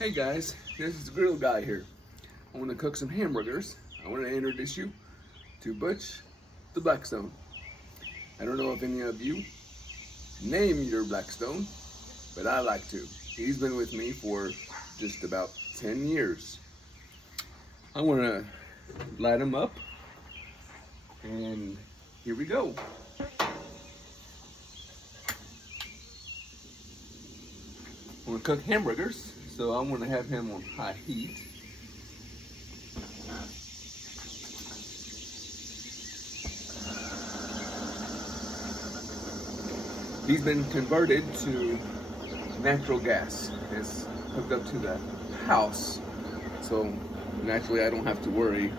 Hey guys, this is the Grill Guy here. I want to cook some hamburgers. I want to introduce you to Butch the Blackstone. I don't know if any of you name your Blackstone, but I like to. He's been with me for just about 10 years. I want to light him up, and here we go. I want to cook hamburgers, so I'm going to have him on high heat. He's been converted to natural gas. It's hooked up to the house, so naturally I don't have to worry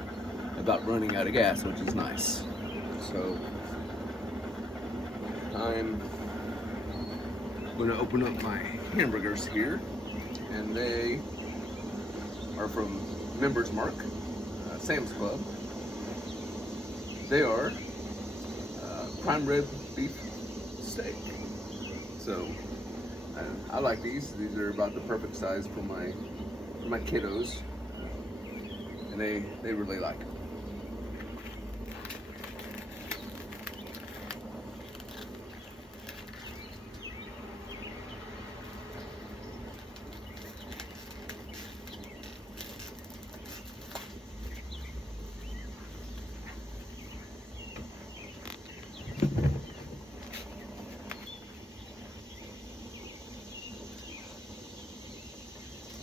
about running out of gas, which is nice. So I'm going to open up my hamburgers here, and they are from Members Mark, Sam's Club. They are prime rib beef steak. So I like these. These are about the perfect size for my kiddos, and they really like it.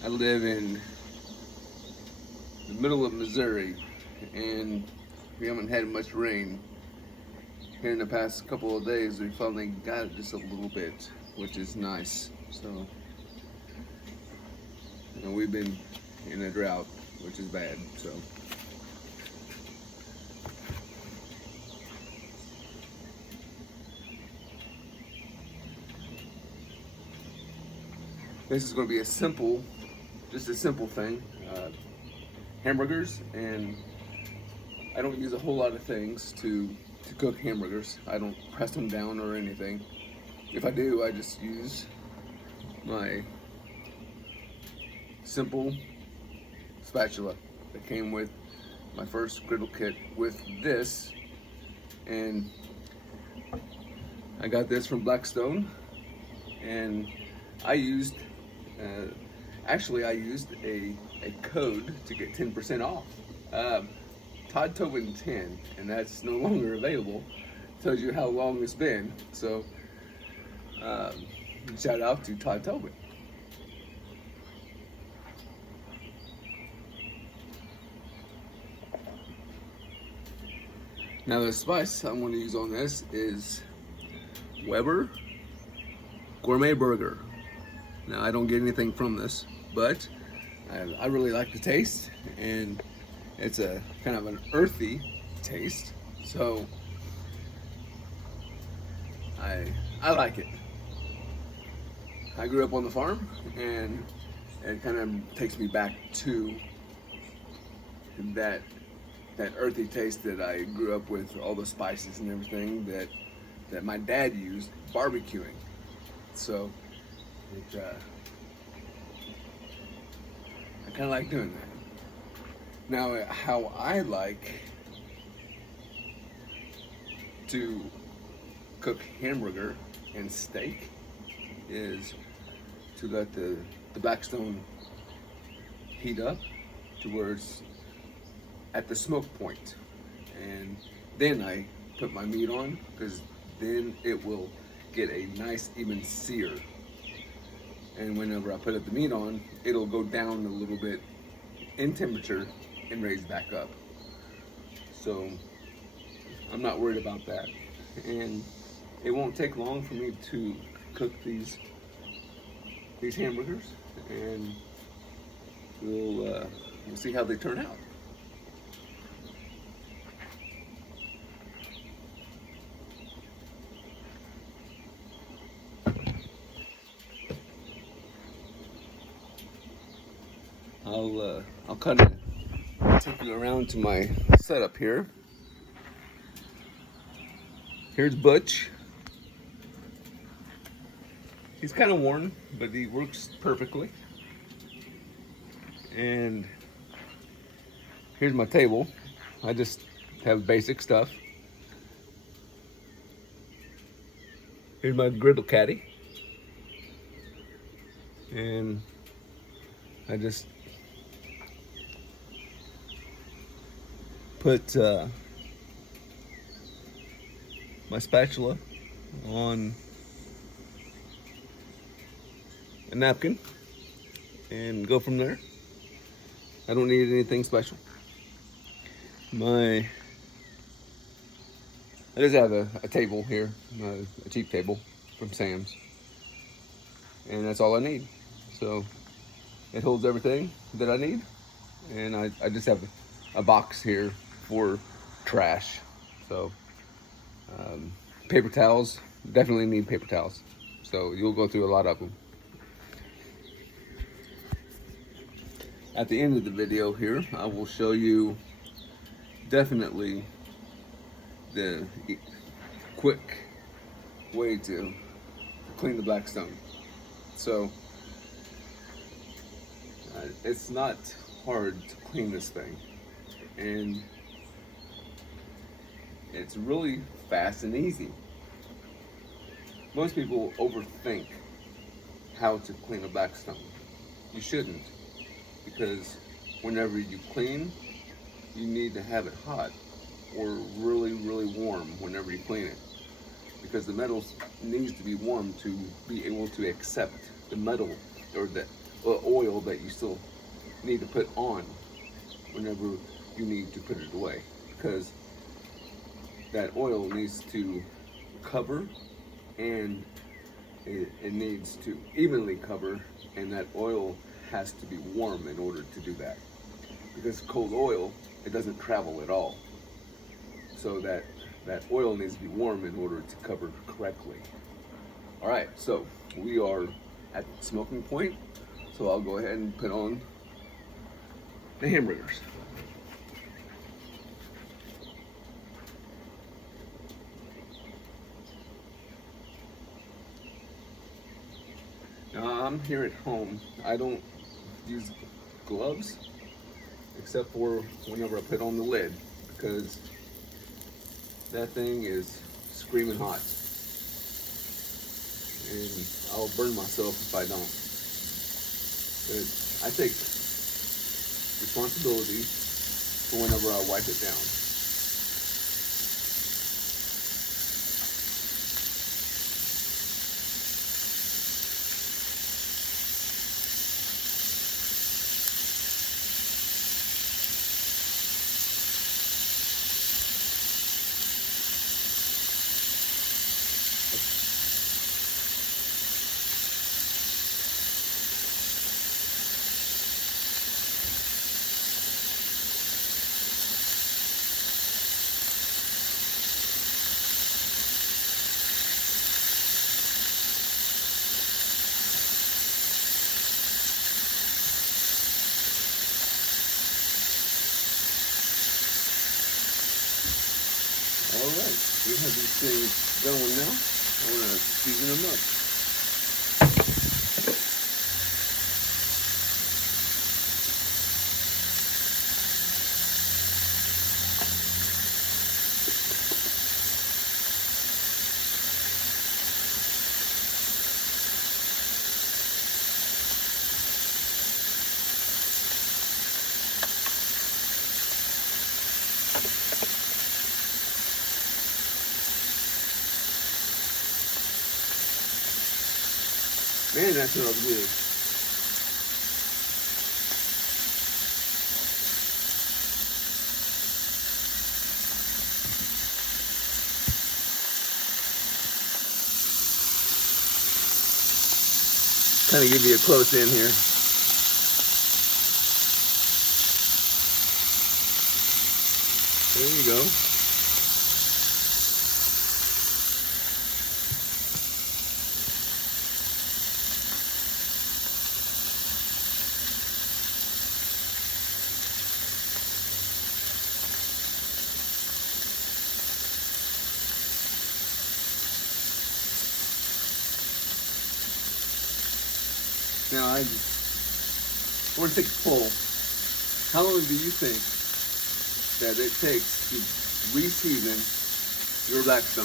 I live in the middle of Missouri, and we haven't had much rain. Here in the past couple of days, we finally got it just a little bit, which is nice. So, we've been in a drought, which is bad. So, this is going to be just a simple thing. Hamburgers, and I don't use a whole lot of things to cook hamburgers. I don't press them down or anything. If I do, I just use my simple spatula that came with my first griddle kit with this, and I got this from Blackstone, and I used a code to get 10% off. Todd Tobin 10, and that's no longer available. Tells you how long it's been. So shout out to Todd Tobin. Now the spice I'm going to use on this is Weber Gourmet Burger. Now I don't get anything from this, but I really like the taste, and it's a kind of an earthy taste, so I like it. I grew up on the farm, and it kind of takes me back to that earthy taste that I grew up with, all the spices and everything that my dad used barbecuing. So I kind of like doing that. Now, how I like to cook hamburger and steak is to let the Blackstone heat up to where it's at the smoke point, and then I put my meat on, because then it will get a nice even sear. And whenever I put the meat on, it'll go down a little bit in temperature and raise back up. So I'm not worried about that. And it won't take long for me to cook these hamburgers, and we'll see how they turn out. I'll kind of take you around to my setup here. Here's Butch. He's kind of worn, but he works perfectly. And here's my table. I just have basic stuff. Here's my griddle caddy. And I just put my spatula on a napkin and go from there. I don't need anything special. I just have a table here, a cheap table from Sam's, and that's all I need. So it holds everything that I need, and I just have a box here for trash. So paper towels, definitely need paper towels. So you'll go through a lot of them. At the end of the video here, I will show you definitely the quick way to clean the Blackstone. So it's not hard to clean this thing, and it's really fast and easy. Most people overthink how to clean a Blackstone. You shouldn't, because whenever you clean, you need to have it hot or really, really warm whenever you clean it, because the metal needs to be warm to be able to accept the metal or the oil that you still need to put on whenever you need to put it away, because that oil needs to cover, and it needs to evenly cover, and that oil has to be warm in order to do that, because cold oil, it doesn't travel at all. So that oil needs to be warm in order to cover correctly. All right, so we are at smoking point, so I'll go ahead and put on the hamburgers. Now, I'm here at home. I don't use gloves except for whenever I put on the lid, because that thing is screaming hot, and I'll burn myself if I don't. But I take responsibility for whenever I wipe it down. All right, we have these things going now. I want to season them up. Man, that smells good. Kind of give you a close in here. There you go. Now I want to take a pull How long do you think that it takes to re-season your Blackstone?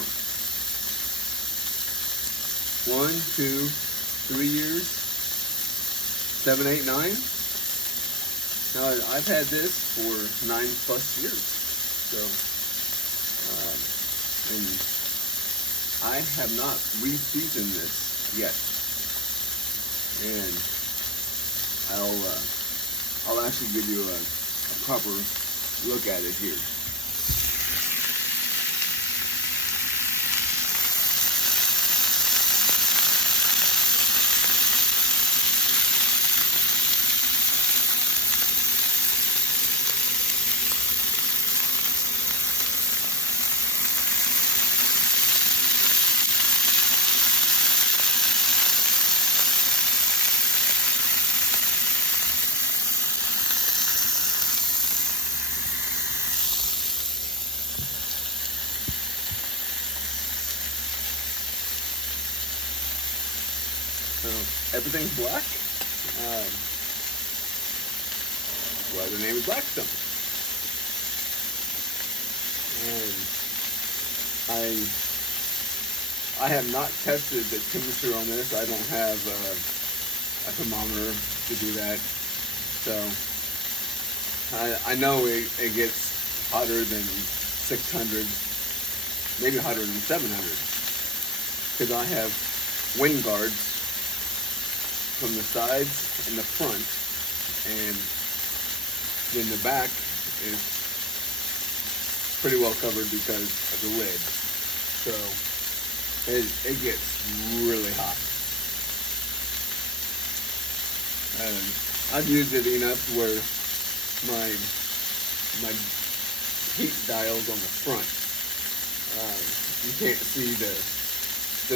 1, 2, 3 years? 7, 8, 9? Now, I've had this for 9+ years. So, and I have not re-seasoned this yet. And I'll actually give you a proper look at it here. So everything's black. That's why the name is Blackstone. And I have not tested the temperature on this. I don't have a thermometer to do that. So I know it gets hotter than 600, maybe hotter than 700, because I have wind guards from the sides and the front, and then the back is pretty well covered because of the lid. So it gets really hot. And I've used it enough where my heat dials on the front, you can't see the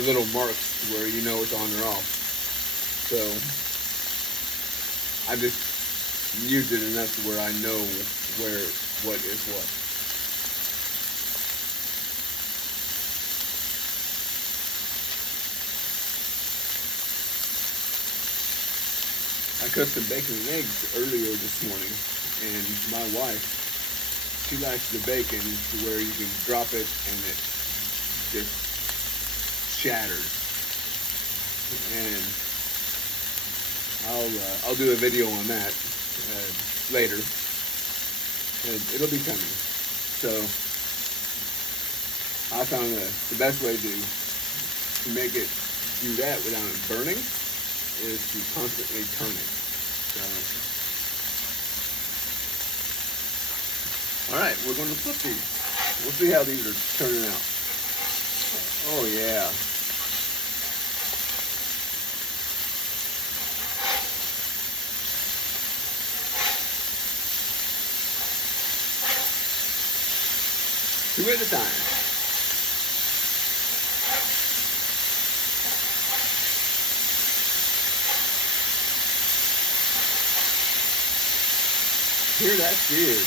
little marks where you know it's on or off. So I just used it enough to where I know what is what. I cooked some bacon and eggs earlier this morning, and my wife, she likes the bacon to where you can drop it and it just shatters. And I'll do a video on that later, and it'll be coming. So I found the best way to make it do that without it burning is to constantly turn it. So, all right, we're going to flip these. We'll see how these are turning out. Oh yeah. Two at a time. Hear that sear.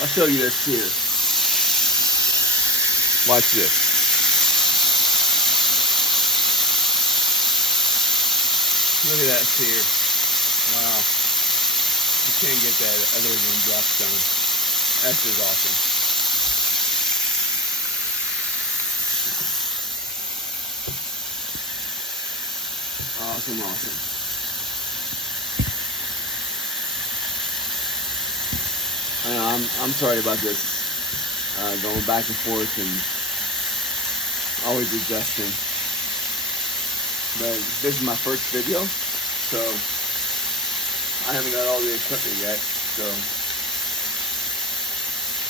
I'll show you that sear. Watch this. Look at that sear. Wow. You can't get that other than Blackstone. That's just awesome. Awesome. I'm sorry about this. Going back and forth and always adjusting. But this is my first video, so I haven't got all the equipment yet. So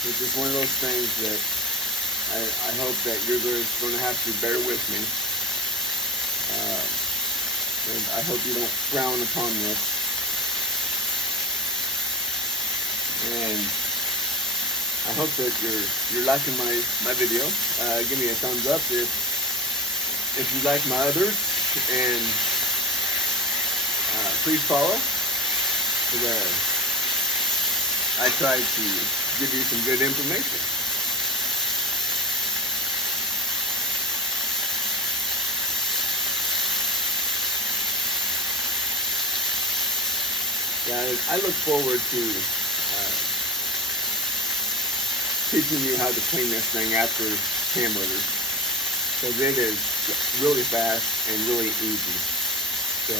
it's just one of those things that I hope that you're just going to have to bear with me. And I hope you don't frown upon this. And I hope that you're liking my video. Give me a thumbs up if you like my others, and please follow. I try to give you some good information. Guys, I look forward to teaching you how to clean this thing after hamburgers, because it is really fast and really easy. So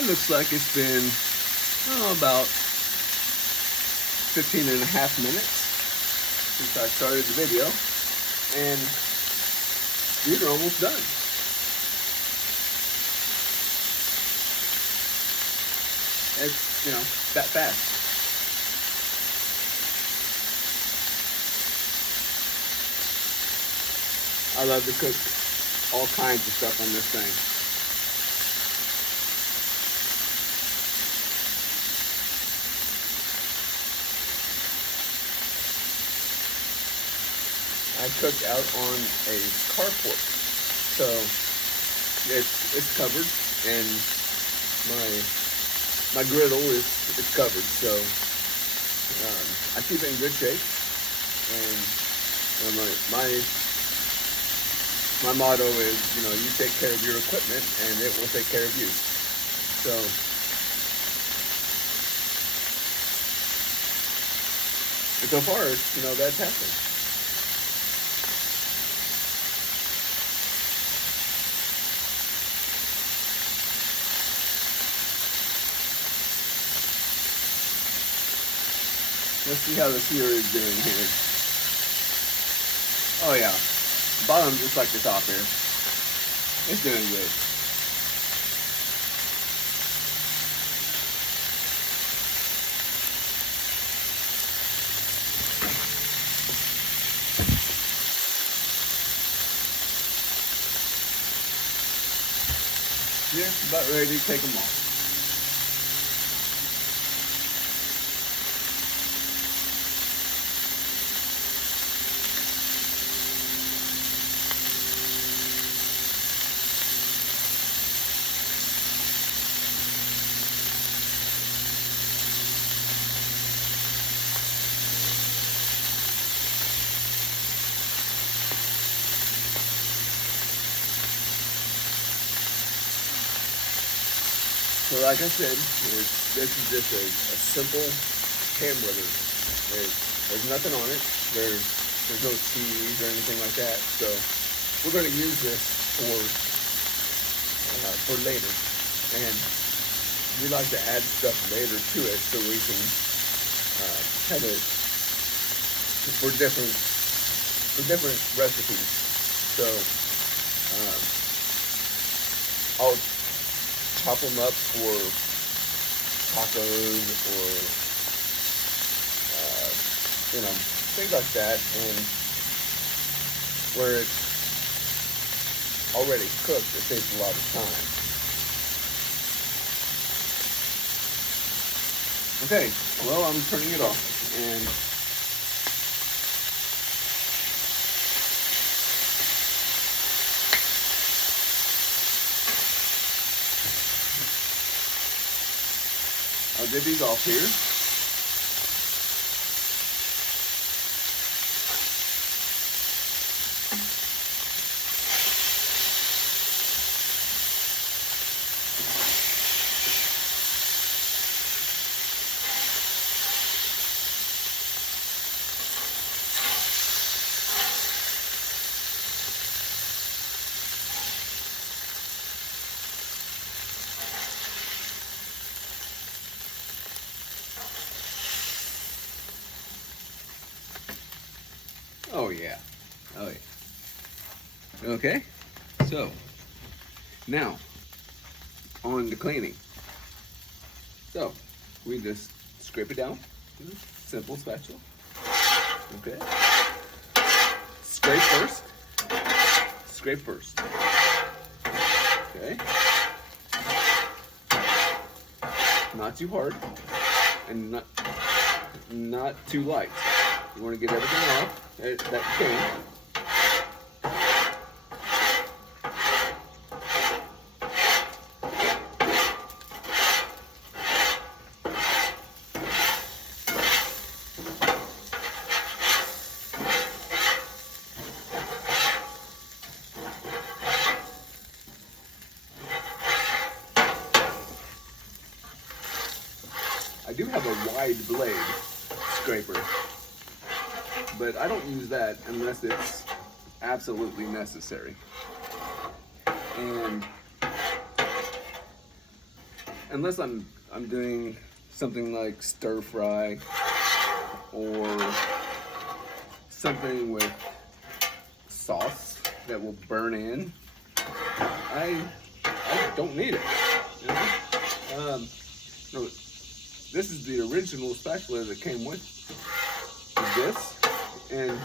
it looks like it's been about 15.5 minutes since I started the video, and these are almost done. It's, that fast. I love to cook all kinds of stuff on this thing. I cook out on a carport, so it's covered, and my griddle is covered, so I keep it in good shape. And my motto is, you take care of your equipment, and it will take care of you. So far, that's happened. Let's see how the sear is doing here. Oh yeah, bottom just like the top here. It's doing good. Yeah, about ready to take them off. So like I said, this is just a simple hamburger. There's nothing on it. There's no cheese or anything like that. So we're going to use this for later, and we like to add stuff later to it so we can have it for different recipes. So I'll chop them up for tacos or things like that, and where it's already cooked, it saves a lot of time. Okay, well, I'm turning it off, and I'll get these off here. Oh yeah. Oh yeah. Okay. So now on the cleaning. So we just scrape it down. Simple spatula. Okay. Scrape first. Scrape first. Okay. Not too hard and not too light. You want to get everything off that you can. wide blade scraper. But I don't use that unless it's absolutely necessary. And unless I'm doing something like stir fry or something with sauce that will burn in, I don't need it. You know? No, this is the original spatula that came with this, and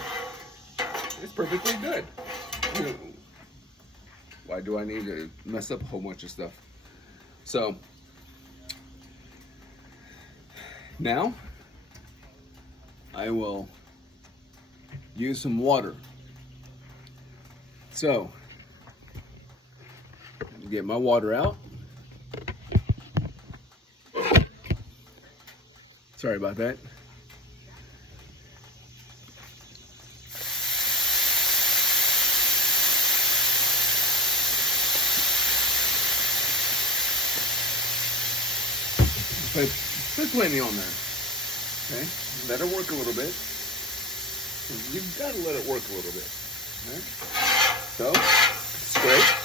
it's perfectly good. You know, why do I need to mess up a whole bunch of stuff? So now I will use some water. So get my water out. Sorry about that. Put plenty on there. Okay, let it work a little bit. You've got to let it work a little bit. Okay? So, scrape.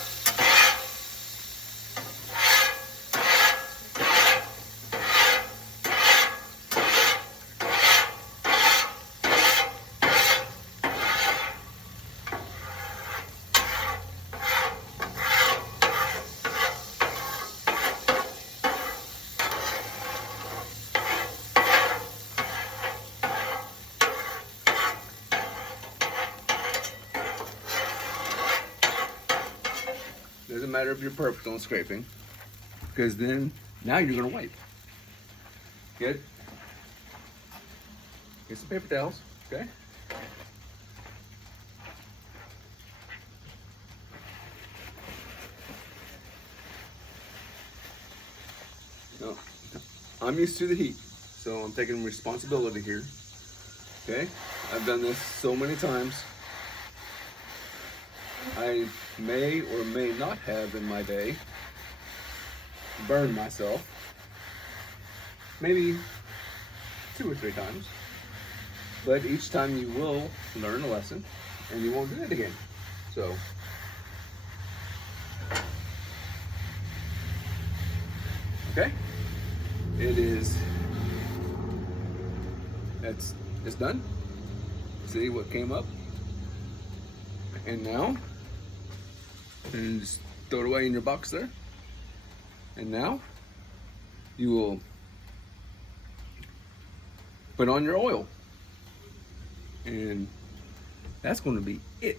Doesn't matter if you're perfect on scraping, because then now you're gonna wipe. Get some paper towels, okay? No, I'm used to the heat, so I'm taking responsibility here. Okay, I've done this so many times. I may or may not have in my day burned myself, maybe 2 or 3 times, but each time you will learn a lesson and you won't do it again. So okay, it's done. See what came up, and now, and just throw it away in your box there. And now you will put on your oil, and that's going to be it.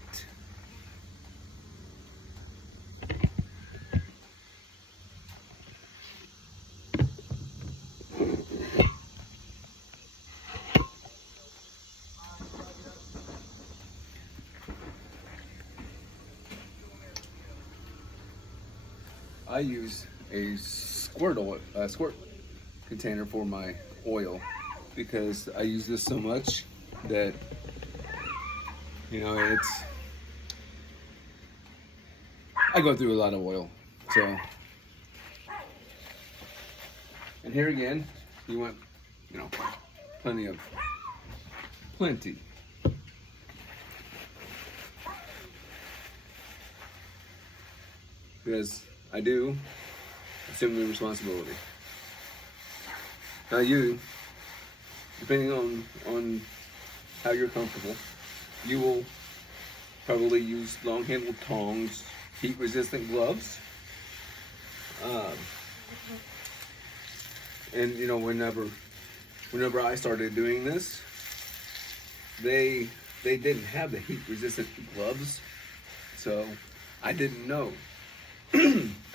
I use a squirt container for my oil because I use this so much that, you know, I go through a lot of oil. So, and here again, you want, you know, plenty. Because I do assume the responsibility. Now you, depending on how you're comfortable, you will probably use long-handled tongs, heat-resistant gloves, and you know, whenever I started doing this, they didn't have the heat-resistant gloves, so I didn't know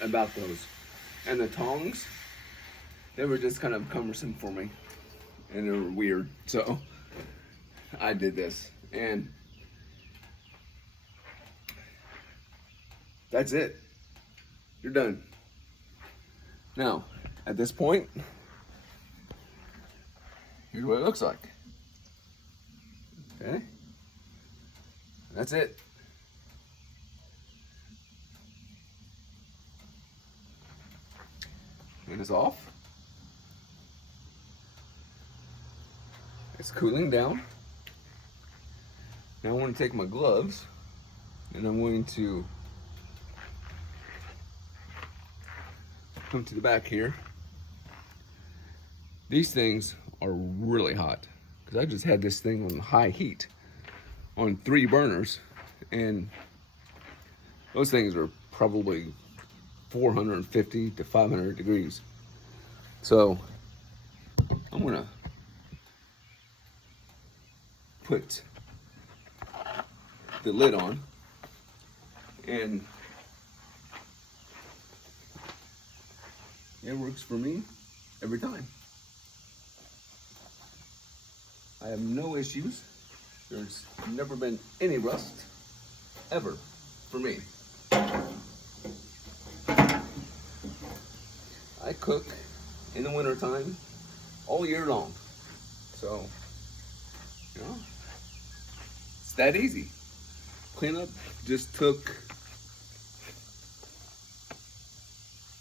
about those. And the tongs, they were just kind of cumbersome for me, and they were weird, so I did this, and that's it. You're done. Now, at this point, here's what it looks like. Okay? That's it. And it's off. It's cooling down. Now I want to take my gloves and I'm going to come to the back here. These things are really hot because I just had this thing on high heat on 3 burners, and those things are probably 450 to 500 degrees. So I'm gonna put the lid on, and it works for me every time. I have no issues. There's never been any rust, ever, for me. I cook in the winter time all year long. So, you know, it's that easy. Cleanup just took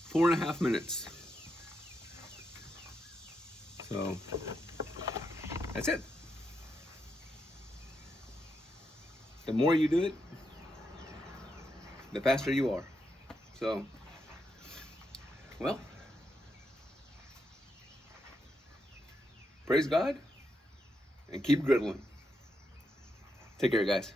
4.5 minutes. So, that's it. The more you do it, the faster you are. So, well, praise God and keep griddling. Take care, guys.